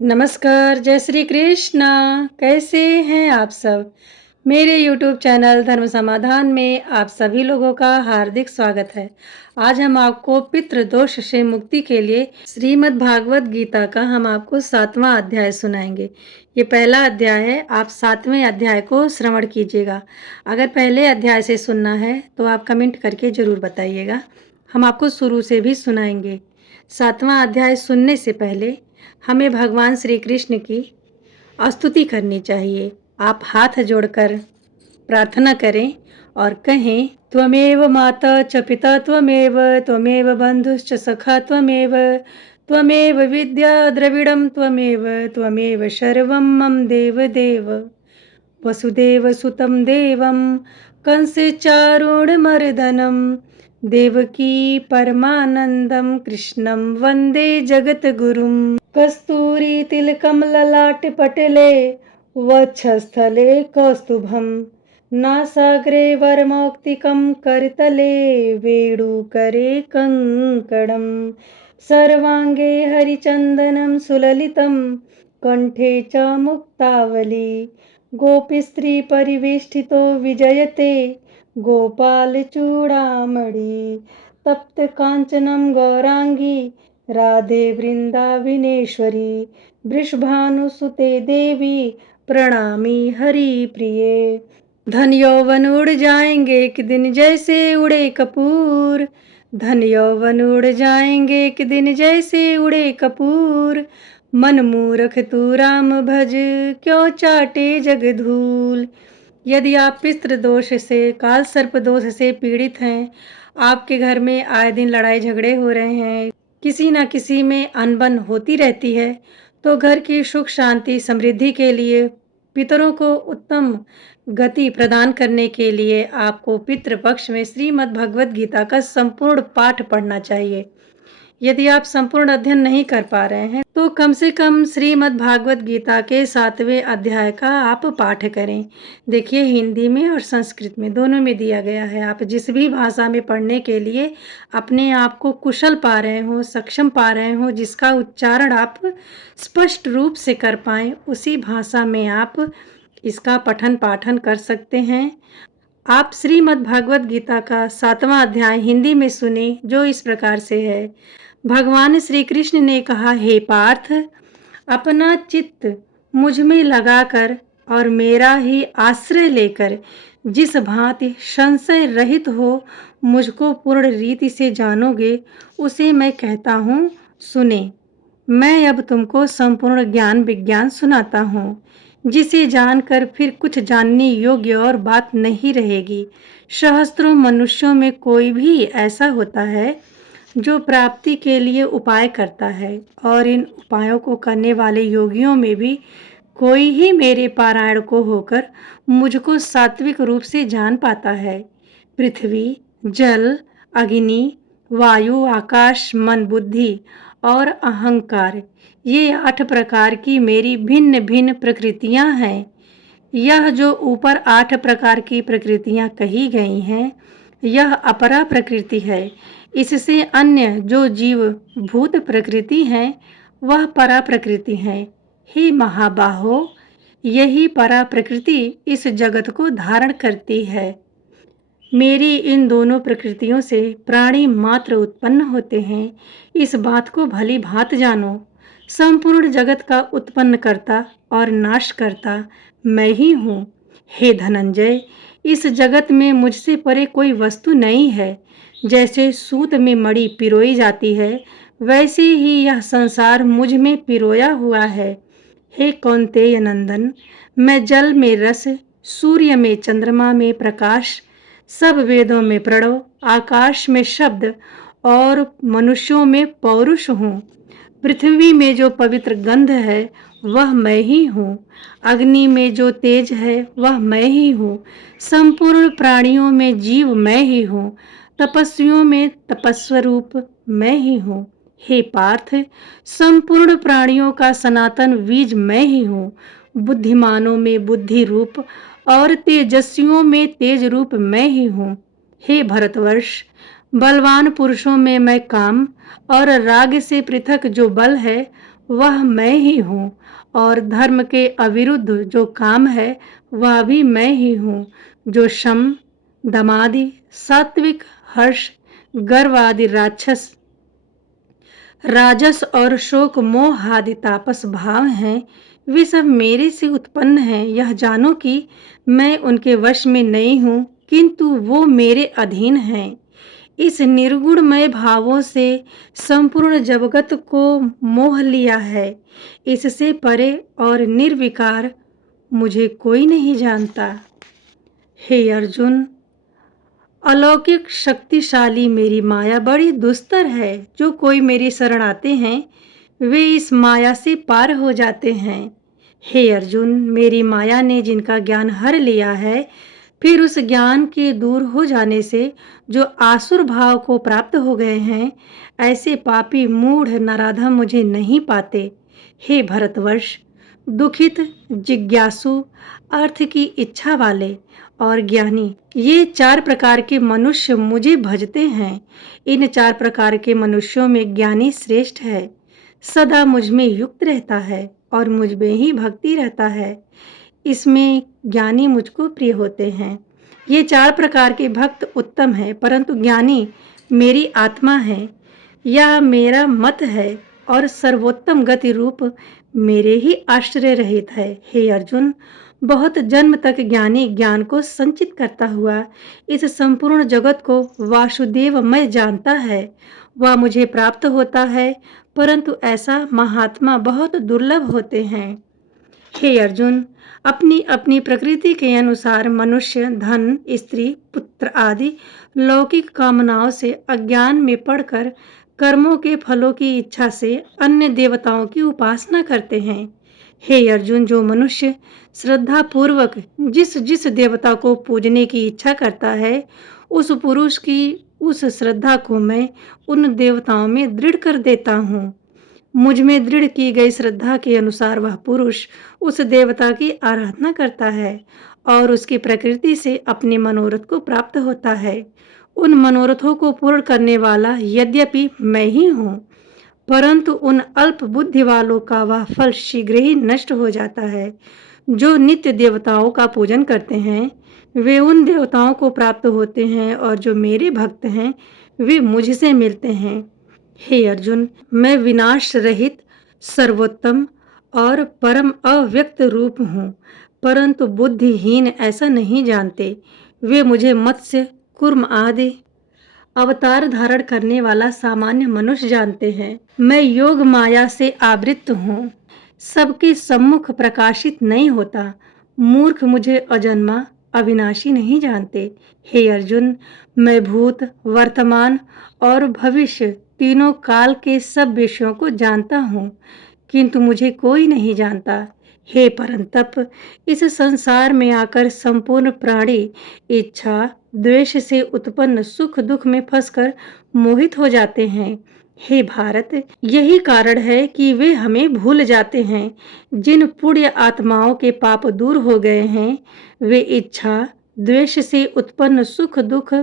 नमस्कार, जय श्री कृष्णा। कैसे हैं आप सब? मेरे यूट्यूब चैनल धर्म समाधान में आप सभी लोगों का हार्दिक स्वागत है। आज हम आपको पितृदोष से मुक्ति के लिए श्रीमद् भागवत गीता का हम आपको 7वां अध्याय सुनाएंगे। ये पहला अध्याय है, आप 7वें अध्याय को श्रवण कीजिएगा। अगर पहले अध्याय से सुनना है तो आप कमेंट करके ज़रूर बताइएगा, हम आपको शुरू से भी सुनाएंगे। 7वां अध्याय सुनने से पहले हमें भगवान श्री कृष्ण की स्तुति करनी चाहिए। आप हाथ जोड़कर प्रार्थना करें और कहें, त्वमेव माता च पिता त्वमेव, त्वमेव बंधुश्च सखा त्वमेव, त्वमेव विद्या द्रविड़ं त्वमेव, त्वमेव सर्वं मम देवदेव। वसुदेव सुतं देवं कंसचारूढमर्दनं देवकी परमानन्दं कृष्णं वन्दे जगद्गुरुं। कस्तूरी तिलकं ललाटपटले वक्षस्थले कौस्तुभं, नासाग्रे वरमौक्तिकं करतले वेणुकरे कङ्कणं, सर्वाङ्गे हरिचन्दनं सुललितं कण्ठे च मुक्तावली, गोपीस्त्रीपरिवेष्टितो विजयते गोपालचूडामणि, तप्तकाञ्चनं गौराङ्गी राधे वृंदाविनेश्वरी, वृषभानुसुते देवी प्रणामी हरि प्रिये। धन यौवन उड़ जाएंगे एक दिन जैसे उड़े कपूर, धन यौवन उड़ जाएंगे एक दिन जैसे उड़े कपूर, मन मूर्ख तू राम भज क्यों चाटे जग धूल। यदि आप पितृ दोष से, काल सर्प दोष से पीड़ित हैं, आपके घर में आए दिन लड़ाई झगड़े हो रहे हैं, किसी न किसी में अनबन होती रहती है, तो घर की सुख शांति समृद्धि के लिए, पितरों को उत्तम गति प्रदान करने के लिए आपको पितृपक्ष में श्रीमद् भगवत गीता का संपूर्ण पाठ पढ़ना चाहिए। यदि आप संपूर्ण अध्ययन नहीं कर पा रहे हैं तो कम से कम श्रीमद् भागवत गीता के 7वें अध्याय का आप पाठ करें। देखिए, हिंदी में और संस्कृत में दोनों में दिया गया है। आप जिस भी भाषा में पढ़ने के लिए अपने आप को कुशल पा रहे हो, सक्षम पा रहे हो, जिसका उच्चारण आप स्पष्ट रूप से कर पाएं, उसी भाषा में आप इसका पठन पाठन कर सकते हैं। आप श्रीमद् भागवत गीता का 7वां अध्याय हिंदी में सुने, जो इस प्रकार से है। भगवान श्री कृष्ण ने कहा, हे पार्थ, अपना चित्त मुझ में लगाकर और मेरा ही आश्रय लेकर जिस भांति संशय रहित हो मुझको पूर्ण रीति से जानोगे, उसे मैं कहता हूँ, सुने। मैं अब तुमको संपूर्ण ज्ञान विज्ञान सुनाता हूँ, जिसे जानकर फिर कुछ जानने योग्य और बात नहीं रहेगी। सहस्त्रों मनुष्यों में कोई भी ऐसा होता है जो प्राप्ति के लिए उपाय करता है, और इन उपायों को करने वाले योगियों में भी कोई ही मेरे पारायण को होकर मुझको सात्विक रूप से जान पाता है। पृथ्वी, जल, अग्नि, वायु, आकाश, मन, बुद्धि और अहंकार, ये 8 प्रकार की मेरी भिन्न भिन्न प्रकृतियां हैं। यह जो ऊपर 8 प्रकार की प्रकृतियां कही गई हैं, यह अपरा प्रकृति है। इससे अन्य जो जीव भूत प्रकृति है, वह परा प्रकृति है। हे महाबाहो, यही परा प्रकृति इस जगत को धारण करती है। मेरी इन दोनों प्रकृतियों से प्राणी मात्र उत्पन्न होते हैं, इस बात को भली भांति जानो। संपूर्ण जगत का उत्पन्न करता और नाश करता मैं ही हूँ। हे धनंजय, इस जगत में मुझसे परे कोई वस्तु नहीं है। जैसे सूत में मणि पिरोई जाती है, वैसे ही यह संसार मुझ में पिरोया हुआ है। हे कौन्तेय नंदन, मैं जल में रस, सूर्य में चंद्रमा में प्रकाश, सब वेदों में प्रणव, आकाश में शब्द और मनुष्यों में पौरुष हूँ। पृथ्वी में जो पवित्र गंध है वह मैं ही हूँ। अग्नि में जो तेज है वह मैं ही हूँ। संपूर्ण प्राणियों में जीव मैं ही हूँ। तपस्वियों में तपस्वरूप मैं ही हूँ। हे पार्थ, संपूर्ण प्राणियों का सनातन बीज मैं ही हूँ। बुद्धिमानों में बुद्धि रूप और तेजस्वियों में तेज रूप मैं ही हूँ। हे भरतवर्ष, बलवान पुरुषों में मैं काम और राग से पृथक जो बल है वह मैं ही हूँ, और धर्म के अविरुद्ध जो काम है वह भी मैं ही हूँ। जो शम, दमादि, सात्विक, हर्ष, गर्व आदि राजस और शोक मोह आदि तापस भाव हैं, वे सब मेरे से उत्पन्न हैं। यह जानो कि मैं उनके वश में नहीं हूँ, किंतु वो मेरे अधीन हैं। इस निर्गुणमय भावों से संपूर्ण जगत को मोह लिया है। इससे परे और निर्विकार मुझे कोई नहीं जानता। हे अर्जुन, अलौकिक शक्तिशाली मेरी माया बड़ी दुस्तर है। जो कोई मेरी शरण आते हैं वे इस माया से पार हो जाते हैं। हे अर्जुन, मेरी माया ने जिनका ज्ञान हर लिया है, फिर उस ज्ञान के दूर हो जाने से जो आसुर भाव को प्राप्त हो गए हैं, ऐसे पापी मूढ़ नराधम मुझे नहीं पाते। हे भरतवर्ष, दुखित, जिज्ञासु, अर्थ की इच्छा वाले और ज्ञानी, ये 4 प्रकार के मनुष्य मुझे भजते हैं। इन 4 प्रकार के मनुष्यों में ज्ञानी श्रेष्ठ है, सदा मुझ में युक्त रहता है और मुझ में ही भक्ति रहता है। इसमें ज्ञानी मुझको प्रिय होते हैं। ये 4 प्रकार के भक्त उत्तम है, परंतु ज्ञानी मेरी आत्मा है। यह मेरा मत है और सर्वोत्तम गति रूप मेरे ही आश्रय रहित है। हे अर्जुन, बहुत जन्म तक ज्ञानी ज्ञान को संचित करता हुआ इस संपूर्ण जगत को वासुदेवमय जानता है। वह मुझे प्राप्त होता है, परंतु ऐसा महात्मा बहुत दुर्लभ होते हैं। हे अर्जुन, अपनी अपनी प्रकृति के अनुसार मनुष्य धन, स्त्री, पुत्र आदि लौकिक कामनाओं से अज्ञान में पड़कर कर्मों के फलों की इच्छा से अन्य देवताओं की उपासना करते हैं। हे अर्जुन, जो मनुष्य श्रद्धा पूर्वक जिस जिस देवता को पूजने की इच्छा करता है, उस पुरुष की उस श्रद्धा को मैं उन देवताओं में दृढ़ कर देता हूँ। मुझ में दृढ़ की गई श्रद्धा के अनुसार वह पुरुष उस देवता की आराधना करता है और उसकी प्रकृति से अपने मनोरथ को प्राप्त होता है। उन मनोरथों को पूर्ण करने वाला यद्यपि मैं ही हूँ, परंतु उन अल्प बुद्धि वालों का वह फल शीघ्र ही नष्ट हो जाता है। जो नित्य देवताओं का पूजन करते हैं वे उन देवताओं को प्राप्त होते हैं, और जो मेरे भक्त हैं वे मुझसे मिलते हैं। हे अर्जुन, मैं विनाश रहित, सर्वोत्तम और परम अव्यक्त रूप हूँ, परंतु बुद्धिहीन ऐसा नहीं जानते। वे मुझे मत्स्य, कूर्म आदि अवतार धारण करने वाला सामान्य मनुष्य जानते हैं। मैं योग माया से आवृत्त हूँ, सबके सम्मुख प्रकाशित नहीं होता। मूर्ख मुझे अजन्मा, अविनाशी नहीं जानते। हे अर्जुन, मैं भूत, वर्तमान और भविष्य तीनों काल के सब विषयों को जानता हूँ, किंतु मुझे कोई नहीं जानता। हे परंतप, इस संसार में आकर संपूर्ण प्राणी इच्छा द्वेष से उत्पन्न सुख दुख में फंसकर मोहित हो जाते हैं। हे भारत, यही कारण है कि वे हमें भूल जाते हैं। जिन पुण्य आत्माओं के पाप दूर हो गए हैं, वे इच्छा द्वेष से उत्पन्न सुख दुख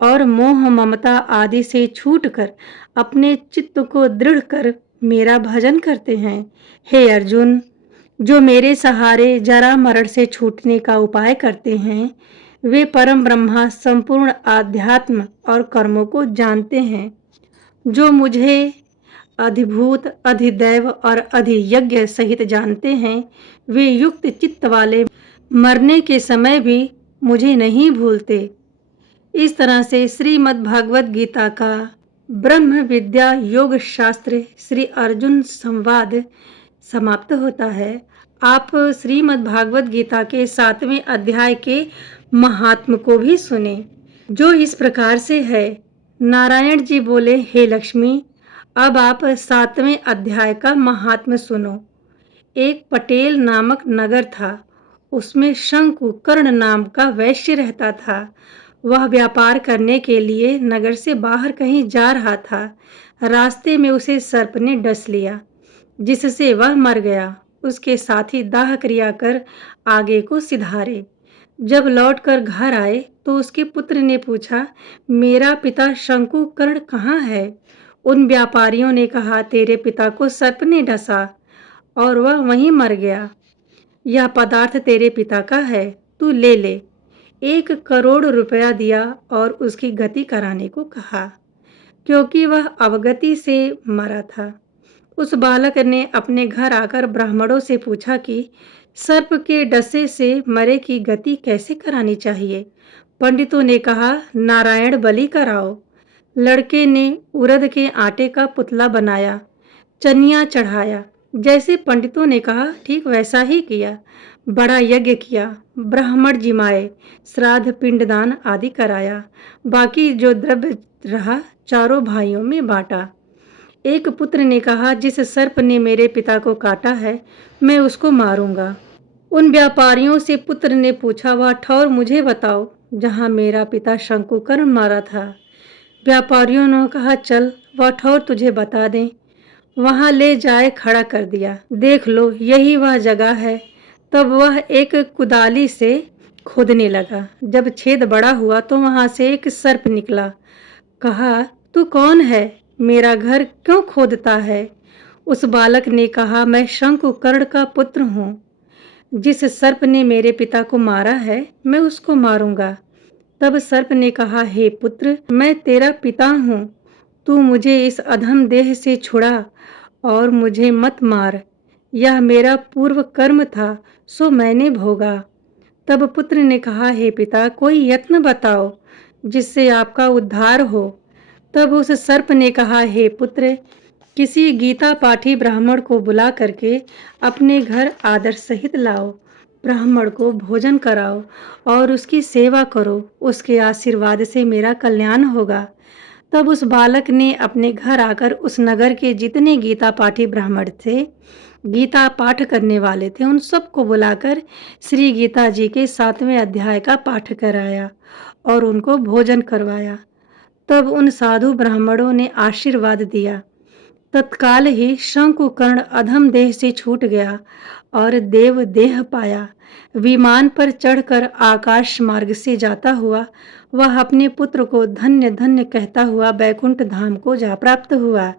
और मोह ममता आदि से छूटकर अपने चित्त को दृढ़ कर मेरा भजन करते हैं। हे अर्जुन, जो मेरे सहारे जरा मरण से छूटने का उपाय करते हैं, वे परम ब्रह्मा संपूर्ण आध्यात्म और कर्मों को जानते हैं। जो मुझे अधिभूत, अधिदैव और अधियज्ञ सहित जानते हैं, वे युक्त चित्त वाले मरने के समय भी मुझे नहीं भूलते। इस तरह से श्रीमद् भागवत गीता का ब्रह्म विद्या योग शास्त्र श्री अर्जुन संवाद समाप्त होता है। आप श्रीमद् भागवत गीता के 7वें अध्याय के महात्म को भी सुने, जो इस प्रकार से है। नारायण जी बोले, हे लक्ष्मी, अब आप 7वें अध्याय का महात्म सुनो। एक पटेल नामक नगर था। उसमें शंकु कर्ण नाम का वैश्य रहता था। वह व्यापार करने के लिए नगर से बाहर कहीं जा रहा था। रास्ते में उसे सर्प ने डस लिया, जिससे वह मर गया। उसके साथी दाह क्रिया कर आगे को सिधारे। जब लौटकर घर आए तो उसके पुत्र ने पूछा, मेरा पिता शंकु कर्ण कहाँ है? उन व्यापारियों ने कहा, तेरे पिता को सर्प ने डसा और वह वहीं मर गया। यह पदार्थ तेरे पिता का है, तू ले ले। 1 करोड़ रुपया दिया और उसकी गति कराने को कहा, क्योंकि वह अवगति से मरा था। उस बालक ने अपने घर आकर ब्राह्मणों से पूछा कि सर्प के डसे से मरे की गति कैसे करानी चाहिए। पंडितों ने कहा, नारायण बलि कराओ। लड़के ने उड़द के आटे का पुतला बनाया, चनिया चढ़ाया। जैसे पंडितों ने कहा ठीक वैसा ही किया। बड़ा यज्ञ किया, ब्राह्मण जिमाए, श्राद्ध पिंडदान आदि कराया। बाकी जो द्रव्य रहा चारों भाइयों में बांटा। एक पुत्र ने कहा, जिस सर्प ने मेरे पिता को काटा है मैं उसको मारूंगा। उन व्यापारियों से पुत्र ने पूछा, वह ठौर मुझे बताओ जहां मेरा पिता शंकुकर्ण मारा था। व्यापारियों ने कहा, चल वह ठौर तुझे बता दें। वहां ले जाए खड़ा कर दिया। देख लो यही वह जगह है। तब वह एक कुदाली से खोदने लगा। जब छेद बड़ा हुआ तो वहां से एक सर्प निकला। कहा, तू कौन है, मेरा घर क्यों खोदता है। उस बालक ने कहा, मैं शंकुकर्ण का पुत्र हूँ। जिस सर्प ने मेरे पिता को मारा है मैं उसको मारूंगा। तब सर्प ने कहा, हे पुत्र, मैं तेरा पिता हूँ, तू मुझे इस अधम देह से छुड़ा और मुझे मत मार। यह मेरा पूर्व कर्म था, सो मैंने भोगा। तब पुत्र ने कहा, हे पिता, कोई यत्न बताओ जिससे आपका उद्धार हो। तब उस सर्प ने कहा, हे पुत्र, किसी गीता पाठी ब्राह्मण को बुला करके अपने घर आदर सहित लाओ। ब्राह्मण को भोजन कराओ और उसकी सेवा करो, उसके आशीर्वाद से मेरा कल्याण होगा। तब उस बालक ने अपने घर आकर उस नगर के जितने गीता पाठी ब्राह्मण थे, गीता पाठ करने वाले थे, उन सबको बुलाकर श्री गीता जी के 7वें अध्याय का पाठ कराया और उनको भोजन करवाया। तब उन साधु ब्राह्मणों ने आशीर्वाद दिया। तत्काल ही शंकुकर्ण अधम देह से छूट गया और देव देह पाया। विमान पर चढ़कर आकाश मार्ग से जाता हुआ वह अपने पुत्र को धन्य धन्य कहता हुआ बैकुंठ धाम को जा प्राप्त हुआ।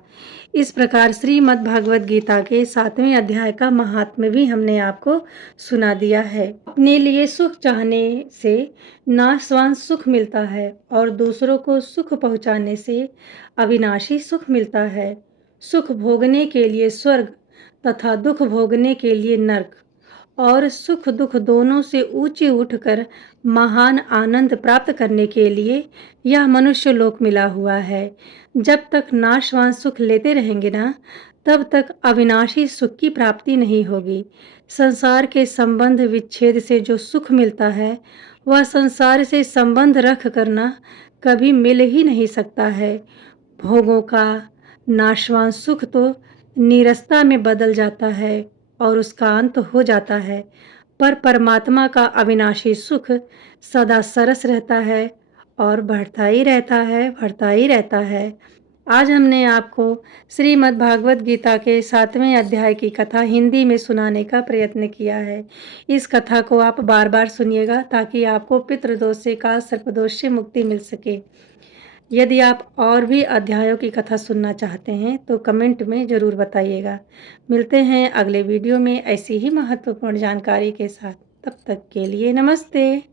इस प्रकार श्रीमद् भागवत गीता के 7वें अध्याय का महात्म्य भी हमने आपको सुना दिया है। अपने लिए सुख चाहने से नाशवान सुख मिलता है और दूसरों को सुख पहुंचाने से अविनाशी सुख मिलता है। सुख भोगने के लिए स्वर्ग तथा दुख भोगने के लिए नरक, और सुख दुख दोनों से ऊंचे उठकर महान आनंद प्राप्त करने के लिए यह मनुष्य लोक मिला हुआ है। जब तक नाशवान सुख लेते रहेंगे ना, तब तक अविनाशी सुख की प्राप्ति नहीं होगी। संसार के संबंध विच्छेद से जो सुख मिलता है वह संसार से संबंध रख करना कभी मिल ही नहीं सकता है। भोगों का नाशवान सुख तो नीरसता में बदल जाता है और उसका अंत हो जाता है, पर परमात्मा का अविनाशी सुख सदा सरस रहता है और बढ़ता ही रहता है, बढ़ता ही रहता है। आज हमने आपको श्रीमद् भागवत गीता के 7वें अध्याय की कथा हिंदी में सुनाने का प्रयत्न किया है। इस कथा को आप बार बार सुनिएगा ताकि आपको पितृदोष से, काल सर्पदोष से मुक्ति मिल सके। यदि आप और भी अध्यायों की कथा सुनना चाहते हैं तो कमेंट में ज़रूर बताइएगा। मिलते हैं अगले वीडियो में ऐसी ही महत्वपूर्ण जानकारी के साथ। तब तक के लिए नमस्ते।